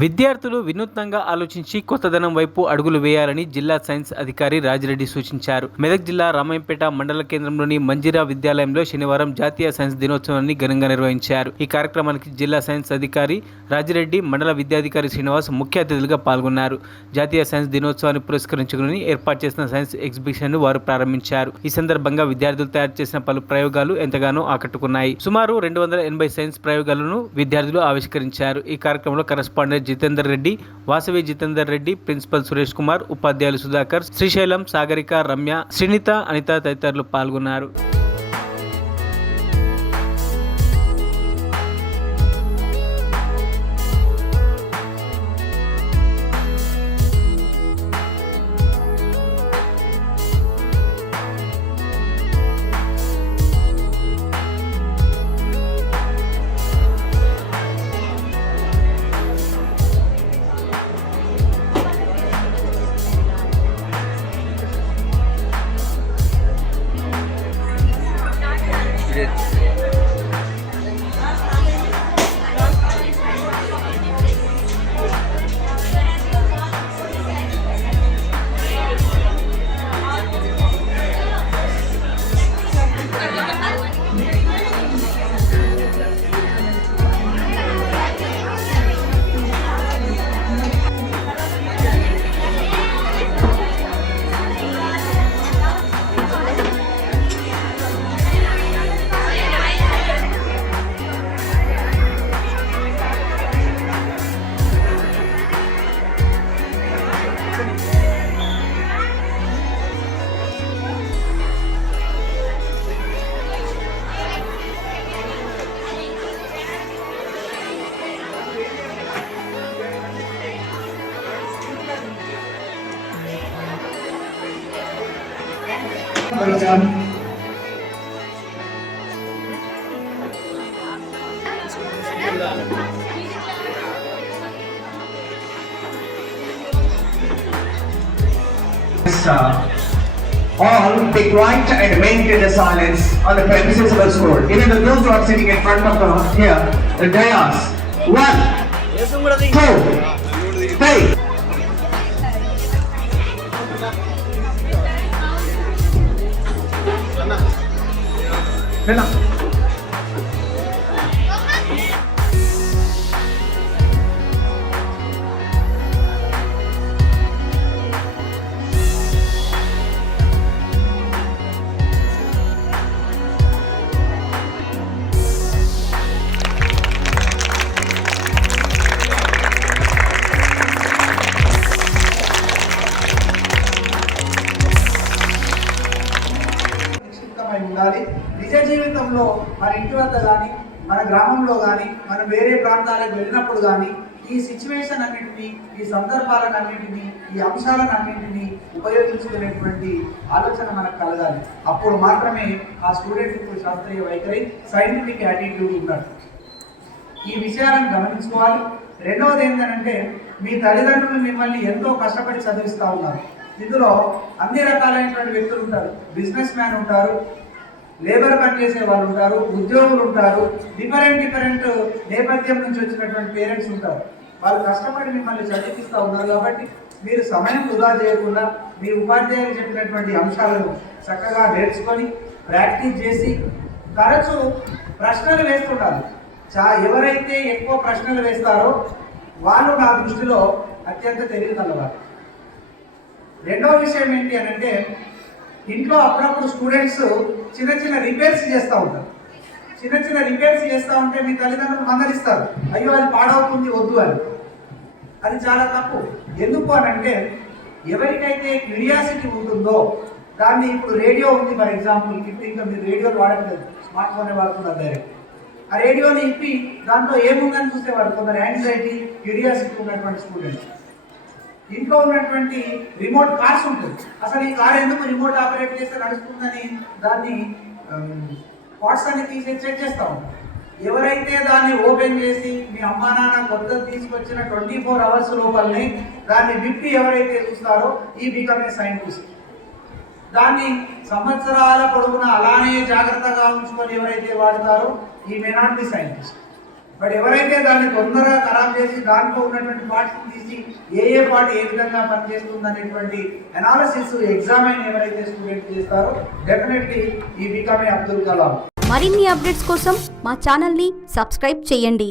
విద్యార్థులు వినూత్నంగా ఆలోచించి కొత్తదనం వైపు అడుగులు వేయాలని జిల్లా సైన్స్ అధికారి రాజిరెడ్డి సూచించారు. మెదక్ జిల్లా రామాయంపేట మండల కేంద్రంలోని మంజిరా విద్యాలయంలో శనివారం జాతీయ సైన్స్ దినోత్సవాన్ని ఘనంగా నిర్వహించారు. ఈ కార్యక్రమానికి జిల్లా సైన్స్ అధికారి రాజిరెడ్డి, మండల విద్యాధికారి శ్రీనివాస్ ముఖ్య అతిథులుగా పాల్గొన్నారు. జాతీయ సైన్స్ దినోత్సవాన్ని పురస్కరించుకుని ఏర్పాటు చేసిన సైన్స్ ఎగ్జిబిషన్ ను వారు ప్రారంభించారు. ఈ సందర్భంగా విద్యార్థులు తయారు చేసిన పలు ప్రయోగాలు ఎంతగానో ఆకట్టుకున్నాయి. సుమారు 280 సైన్స్ ప్రయోగాలను విద్యార్థులు ఆవిష్కరించారు. ఈ కార్యక్రమంలో కరెస్పాండెంట్ జితేందర్ రెడ్డి, వాసవి జితేందర్ రెడ్డి, ప్రిన్సిపల్ సురేష్ కుమార్, ఉపాధ్యాయులు సుధాకర్, శ్రీశైలం, సాగరిక, రమ్య, శ్రీనిత, అనిత తదితరులు పాల్గొన్నారు. All be quiet and maintain the silence on the premises of the school. Even those who are sitting in front of the dais. 1, 2, 3. ఉండాలి. నిజ జీవితంలో మన ఇంటి వద్ద కానీ, మన గ్రామంలో కానీ, మనం వేరే ప్రాంతాలకు వెళ్ళినప్పుడు కానీ ఈ సిచ్యువేషన్ అన్నింటినీ, ఈ సందర్భాలన్నింటినీ, ఈ అంశాలన్నింటినీ ఉపయోగించుకునేటువంటి ఆలోచన మనకు కలగాలి. అప్పుడు మాత్రమే ఆ స్టూడెంట్కి శాస్త్రీయ వైఖరి, సైంటిఫిక్ యాటిట్యూడ్ ఉన్నట్టు. ఈ విషయాలను గమనించుకోవాలి. రెండవది ఏంటంటే, మీ తల్లిదండ్రులు మిమ్మల్ని ఎంతో కష్టపడి చదివిస్తూ ఉన్నారు. ఇందులో అన్ని రకాలైనటువంటి వ్యక్తులు ఉంటారు. బిజినెస్ మ్యాన్ ఉంటారు, లేబర్ పని చేసే వాళ్ళు ఉంటారు, ఉద్యోగులు ఉంటారు, డిఫరెంట్ నేపథ్యం నుంచి వచ్చినటువంటి పేరెంట్స్ ఉంటారు. వాళ్ళు కష్టపడి మిమ్మల్ని చదివిస్తూ ఉన్నారు. కాబట్టి మీరు సమయం వృధా చేయకుండా మీ ఉపాధ్యాయులు చెప్పినటువంటి అంశాలను చక్కగా నేర్చుకొని ప్రాక్టీస్ చేసి తరచూ ప్రశ్నలు వేస్తుండాలి. ఎవరైతే ఎక్కువ ప్రశ్నలు వేస్తారో వాళ్ళు నా దృష్టిలో అత్యంత తెలివిగలవారు. రెండవ విషయం ఏంటి అని అంటే, ఇంట్లో అప్పుడప్పుడు స్టూడెంట్స్ చిన్న రిపేర్స్ చేస్తూ ఉంటారు. చిన్న రిపేర్స్ చేస్తూ ఉంటే మీ తల్లిదండ్రులు మందలిస్తారు, అయ్యో అది పాడవుతుంది, వద్దు అని. అది చాలా తప్పు. ఎందుకు అని అంటే, ఎవరికైతే క్యూరియాసిటీ ఉంటుందో దాన్ని, ఇప్పుడు రేడియో ఉంది ఫర్ ఎగ్జాంపుల్, ఇప్పుడు ఇంకా మీరు రేడియోలు వాడట్లేదు, స్మార్ట్ ఫోనే వాడుతున్నారు డైరెక్ట్. ఆ రేడియోని ఇప్పి దాంట్లో ఏముందని చూసేవాడు కొందరు యాంగ్జైటీ, క్యూరియాసిటీ ఉన్నటువంటి స్టూడెంట్స్. ఇంట్లో ఉన్నటువంటి రిమోట్ కార్స్ ఉంటుంది, అసలు ఈ కార్ ఎందుకు రిమోట్ ఆపరేట్ చేస్తే నడుస్తుందని దాన్ని పార్ట్స్ అన్ని తీసి చెక్ చేస్తూ ఉంటాం. ఎవరైతే దాన్ని ఓపెన్ చేసి మీ అమ్మా నాన్న కొత్తది తీసుకొచ్చిన 24 hours లోపలనే దాన్ని విప్పి ఎవరైతే చూస్తారో ఈ బికమ్ ఏ సైంటిస్ట్. దాన్ని సంవత్సరాల పొడవునా అలానే జాగ్రత్తగా ఉంచుకొని ఎవరైతే వాడతారో ఈ may not be scientist. But ఎవరైతే దాన్ని తొందరగా ఖరాబ్ చేసి దాంట్లో ఉన్నటువంటి పార్ట్స్ తీసి ఏ పార్ట్ ఏ విధంగా పనిచేస్తుంది అనేటువంటి అనాలిసిస్ ఎగ్జామిన్ ఎవరైతే స్టూడెంట్ చేస్తారో డెఫినెట్లీ ఈ బికమ్ ఏ అబ్దుల్ కలాం. మరిన్ని అప్డేట్స్ కోసం మా ఛానల్ని సబ్స్క్రైబ్ చేయండి.